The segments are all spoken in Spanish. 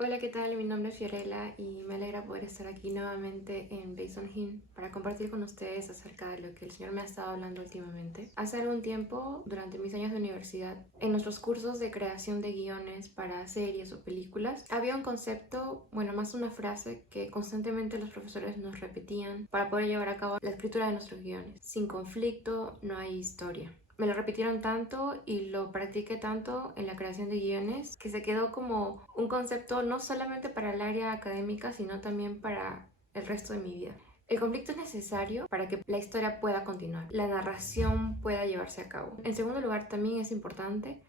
Hola, ¿qué tal? Mi nombre es Fiorella y me alegra poder estar aquí nuevamente en Based on Him para compartir con ustedes acerca de lo que el Señor me ha estado hablando últimamente. Hace algún tiempo, durante mis años de universidad, en nuestros cursos de creación de guiones para series o películas, había un concepto, bueno, más una frase que constantemente los profesores nos repetían para poder llevar a cabo la escritura de nuestros guiones. Sin conflicto no hay historia. Me lo repitieron tanto y lo practiqué tanto en la creación de guiones que se quedó como un concepto no solamente para el área académica, sino también para el resto de mi vida. El conflicto es necesario para que la historia pueda continuar, la narración pueda llevarse a cabo. En segundo lugar, también es importante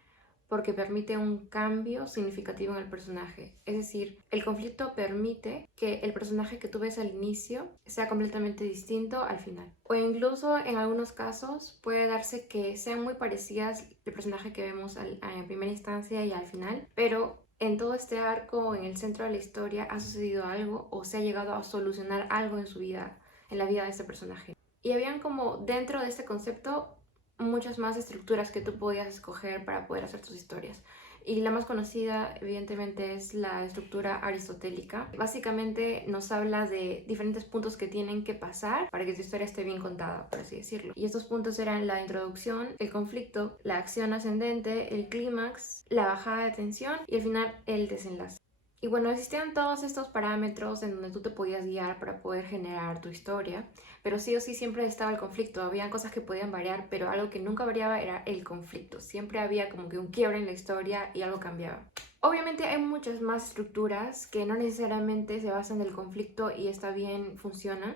porque permite un cambio significativo en el personaje. Es decir, el conflicto permite que el personaje que tú ves al inicio sea completamente distinto al final. O incluso en algunos casos puede darse que sean muy parecidas el personaje que vemos en primera instancia y al final, pero en todo este arco, en el centro de la historia, ha sucedido algo o se ha llegado a solucionar algo en su vida, en la vida de ese personaje. Y habían como dentro de este concepto muchas más estructuras que tú podías escoger para poder hacer tus historias. Y la más conocida, evidentemente, es la estructura aristotélica. Básicamente nos habla de diferentes puntos que tienen que pasar para que tu historia esté bien contada, por así decirlo. Y estos puntos eran la introducción, el conflicto, la acción ascendente, el clímax, la bajada de tensión y al final el desenlace. Y bueno, existían todos estos parámetros en donde tú te podías guiar para poder generar tu historia, pero sí o sí siempre estaba el conflicto. Había cosas que podían variar, pero algo que nunca variaba era el conflicto. Siempre había como que un quiebre en la historia y algo cambiaba. Obviamente hay muchas más estructuras que no necesariamente se basan en el conflicto y está bien, funcionan.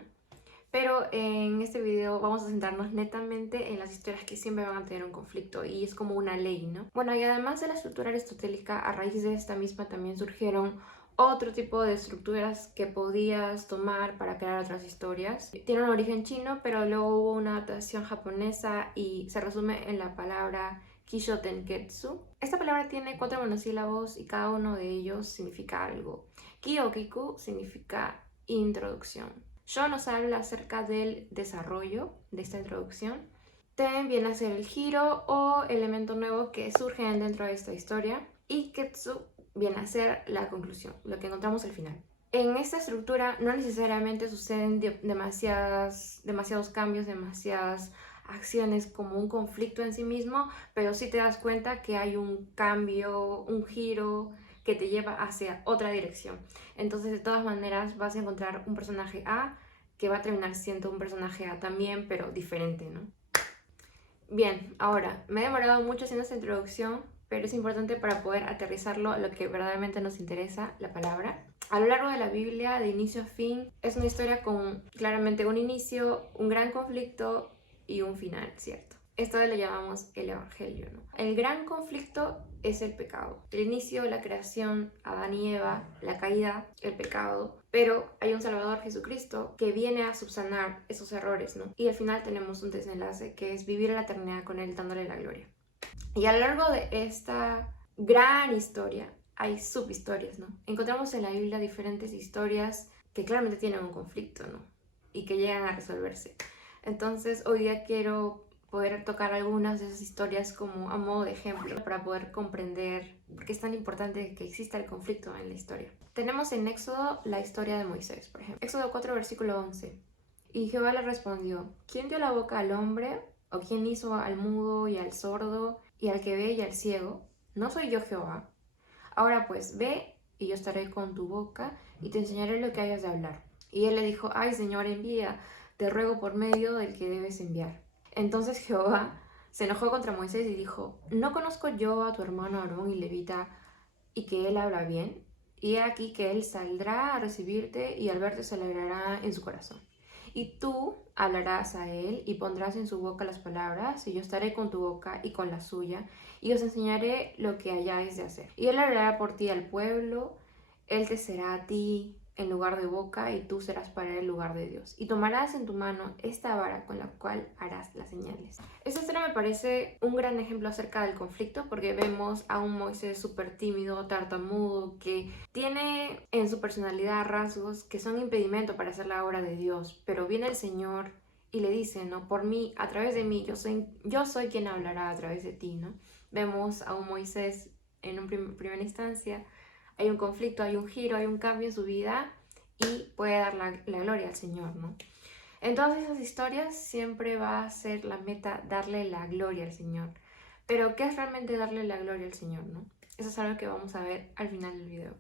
Pero en este video vamos a centrarnos netamente en las historias que siempre van a tener un conflicto y es como una ley, ¿no? Bueno, y además de la estructura aristotélica, a raíz de esta misma también surgieron otro tipo de estructuras que podías tomar para crear otras historias. Tiene un origen chino, pero luego hubo una adaptación japonesa y se resume en la palabra Kishotenketsu. Esta palabra tiene 4 monosílabos y cada uno de ellos significa algo. Ki o Kiku significa introducción. Yo nos habla acerca del desarrollo de esta introducción. Ten viene a ser el giro o elemento nuevo que surge dentro de esta historia. Y Ketsu viene a ser la conclusión, lo que encontramos al final. En esta estructura no necesariamente suceden demasiados cambios, demasiadas acciones como un conflicto en sí mismo, pero sí te das cuenta que hay un cambio, un giro que te lleva hacia otra dirección. Entonces, de todas maneras, vas a encontrar un personaje A que va a terminar siendo un personaje A también, pero diferente, ¿no? Bien, ahora, me he demorado mucho haciendo esta introducción, pero es importante para poder aterrizarlo a lo que verdaderamente nos interesa, la palabra. A lo largo de la Biblia, de inicio a fin, es una historia con claramente un inicio, un gran conflicto y un final, ¿cierto? Esto le llamamos el Evangelio, ¿no? El gran conflicto es el pecado. El inicio, la creación, Adán y Eva, la caída, el pecado. Pero hay un Salvador, Jesucristo, que viene a subsanar esos errores, ¿no? Y al final tenemos un desenlace que es vivir en la eternidad con Él, dándole la gloria. Y a lo largo de esta gran historia hay subhistorias, ¿no? Encontramos en la Biblia diferentes historias que claramente tienen un conflicto, ¿no? Y que llegan a resolverse. Entonces hoy día quiero poder tocar algunas de esas historias como a modo de ejemplo para poder comprender por qué es tan importante que exista el conflicto en la historia. Tenemos en Éxodo la historia de Moisés, por ejemplo. Éxodo 4, versículo 11. Y Jehová le respondió, ¿quién dio la boca al hombre? ¿O quién hizo al mudo y al sordo y al que ve y al ciego? ¿No soy yo Jehová? Ahora pues, ve y yo estaré con tu boca y te enseñaré lo que hayas de hablar. Y él le dijo, ay Señor, envía, te ruego por medio del que debes enviar. Entonces Jehová se enojó contra Moisés y dijo, ¿no conozco yo a tu hermano Aarón y Levita y que él habla bien? Y he aquí que él saldrá a recibirte y al verte se alegrará en su corazón. Y tú hablarás a él y pondrás en su boca las palabras, y yo estaré con tu boca y con la suya, y os enseñaré lo que hayáis de hacer. Y él hablará por ti al pueblo, él te será a ti en lugar de boca, y tú serás para él lugar de Dios. Y tomarás en tu mano esta vara con la cual harás las señales. Esta historia me parece un gran ejemplo acerca del conflicto, porque vemos a un Moisés súper tímido, tartamudo, que tiene en su personalidad rasgos que son impedimento para hacer la obra de Dios, pero viene el Señor y le dice, ¿no? Por mí, a través de mí, yo soy quien hablará a través de ti, ¿no? Vemos a un Moisés en una primera instancia hay un conflicto, hay un giro, hay un cambio en su vida y puede dar la gloria al Señor, ¿no? En todas esas historias siempre va a ser la meta darle la gloria al Señor. Pero, ¿qué es realmente darle la gloria al Señor, no? Eso es algo que vamos a ver al final del video.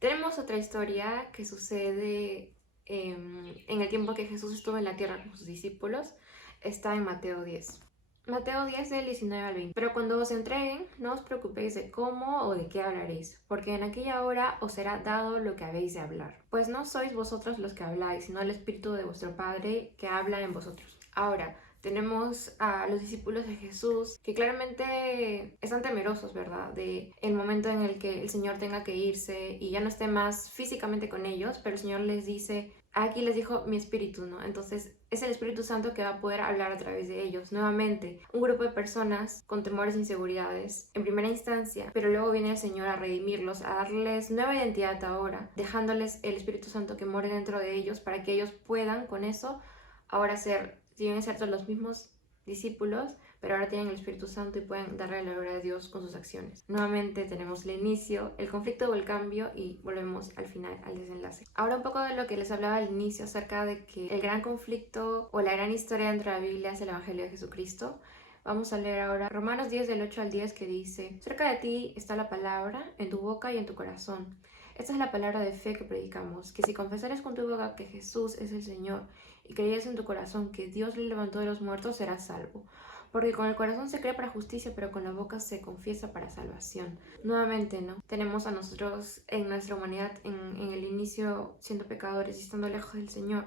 Tenemos otra historia que sucede en el tiempo que Jesús estuvo en la tierra con sus discípulos. Está en Mateo 10. Mateo 10 del 19 al 20. Pero cuando os entreguen, no os preocupéis de cómo o de qué hablaréis, porque en aquella hora os será dado lo que habéis de hablar. Pues no sois vosotros los que habláis, sino el Espíritu de vuestro Padre que habla en vosotros. Ahora, tenemos a los discípulos de Jesús que claramente están temerosos, ¿verdad? De el momento en el que el Señor tenga que irse y ya no esté más físicamente con ellos, pero el Señor les dice, aquí les dijo mi espíritu, ¿no? Entonces es el Espíritu Santo que va a poder hablar a través de ellos. Nuevamente, un grupo de personas con temores e inseguridades en primera instancia, pero luego viene el Señor a redimirlos, a darles nueva identidad ahora, dejándoles el Espíritu Santo que more dentro de ellos para que ellos puedan con eso ahora ser, si bien es cierto, los mismos discípulos, pero ahora tienen el Espíritu Santo y pueden darle la gloria a Dios con sus acciones. Nuevamente tenemos el inicio, el conflicto o el cambio y volvemos al final, al desenlace. Ahora un poco de lo que les hablaba al inicio acerca de que el gran conflicto o la gran historia dentro de la Biblia es el Evangelio de Jesucristo. Vamos a leer ahora Romanos 10 del 8 al 10 que dice, cerca de ti está la palabra, en tu boca y en tu corazón. Esta es la palabra de fe que predicamos, que si confesares con tu boca que Jesús es el Señor y creyeres en tu corazón que Dios le levantó de los muertos, serás salvo. Porque con el corazón se cree para justicia, pero con la boca se confiesa para salvación. Nuevamente, ¿no? Tenemos a nosotros en nuestra humanidad, en el inicio, siendo pecadores y estando lejos del Señor.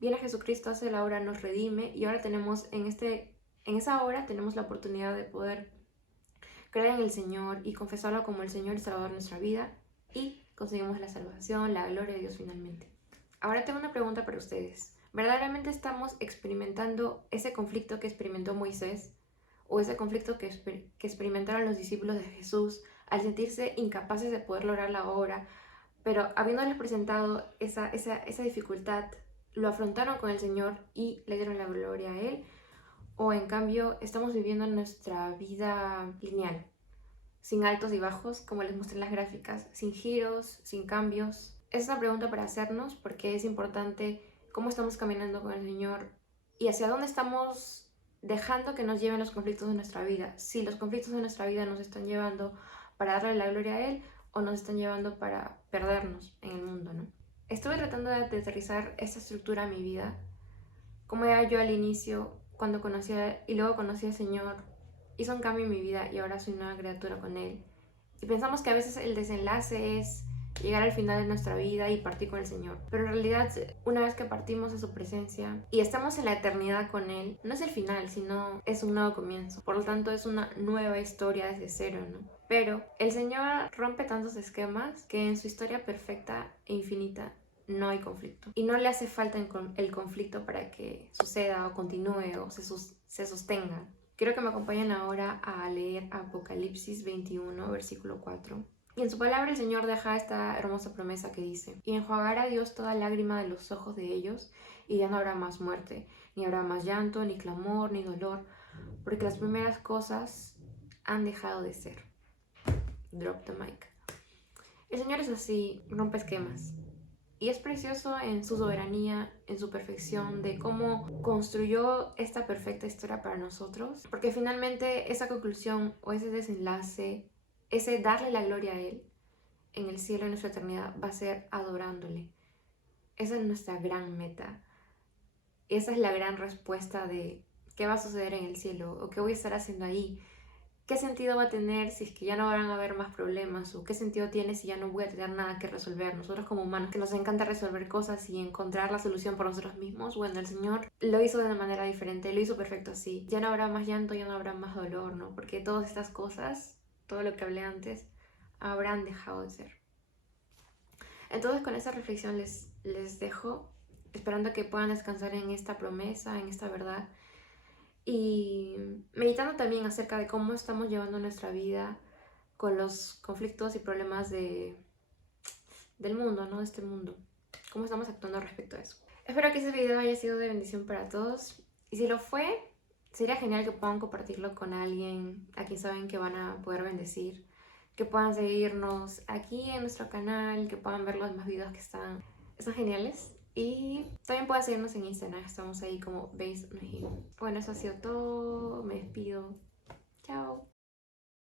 Viene Jesucristo, hace la obra, nos redime y ahora tenemos en esa hora tenemos la oportunidad de poder creer en el Señor y confesarlo como el Señor y Salvador de nuestra vida y conseguimos la salvación, la gloria de Dios finalmente. Ahora tengo una pregunta para ustedes. ¿Verdaderamente estamos experimentando ese conflicto que experimentó Moisés o ese conflicto que experimentaron los discípulos de Jesús al sentirse incapaces de poder lograr la obra, pero habiéndoles presentado esa dificultad, lo afrontaron con el Señor y le dieron la gloria a Él? ¿O en cambio estamos viviendo nuestra vida lineal, sin altos y bajos, como les mostré en las gráficas, sin giros, sin cambios? Es una pregunta para hacernos porque es importante cómo estamos caminando con el Señor y hacia dónde estamos dejando que nos lleven los conflictos de nuestra vida. Si los conflictos de nuestra vida nos están llevando para darle la gloria a Él o nos están llevando para perdernos en el mundo, ¿no? Estuve tratando de aterrizar esta estructura a mi vida, como era yo al inicio, cuando y luego conocí al Señor, hizo un cambio en mi vida y ahora soy nueva criatura con Él. Y pensamos que a veces el desenlace es llegar al final de nuestra vida y partir con el Señor. Pero en realidad, una vez que partimos a su presencia y estamos en la eternidad con Él, no es el final, sino es un nuevo comienzo. Por lo tanto, es una nueva historia desde cero, ¿no? Pero el Señor rompe tantos esquemas que en su historia perfecta e infinita no hay conflicto. Y no le hace falta el conflicto para que suceda o continúe o se sostenga. Quiero que me acompañen ahora a leer Apocalipsis 21, versículo 4. Y en su palabra el Señor deja esta hermosa promesa que dice, y enjuagará Dios toda lágrima de los ojos de ellos, y ya no habrá más muerte, ni habrá más llanto, ni clamor, ni dolor, porque las primeras cosas han dejado de ser. Drop the mic. El Señor es así, rompe esquemas. Y es precioso en su soberanía, en su perfección, de cómo construyó esta perfecta historia para nosotros. Porque finalmente esa conclusión o ese desenlace, ese darle la gloria a Él en el cielo, en nuestra eternidad, va a ser adorándole. Esa es nuestra gran meta. Esa es la gran respuesta de qué va a suceder en el cielo o qué voy a estar haciendo ahí. ¿Qué sentido va a tener si es que ya no van a haber más problemas? ¿O qué sentido tiene si ya no voy a tener nada que resolver? Nosotros como humanos que nos encanta resolver cosas y encontrar la solución por nosotros mismos, bueno, el Señor lo hizo de una manera diferente, lo hizo perfecto así. Ya no habrá más llanto, ya no habrá más dolor, ¿no? Porque todas estas cosas, todo lo que hablé antes, habrán dejado de ser. Entonces con esa reflexión les dejo, esperando que puedan descansar en esta promesa, en esta verdad. Y meditando también acerca de cómo estamos llevando nuestra vida con los conflictos y problemas del mundo, ¿no? De este mundo. Cómo estamos actuando respecto a eso. Espero que este video haya sido de bendición para todos. Y si lo fue, sería genial que puedan compartirlo con alguien a quien saben que van a poder bendecir. que puedan seguirnos aquí en nuestro canal, que puedan ver los demás videos que están geniales. Y también pueden seguirnos en Instagram, estamos ahí como Base Najim. Bueno, eso ha sido todo, me despido.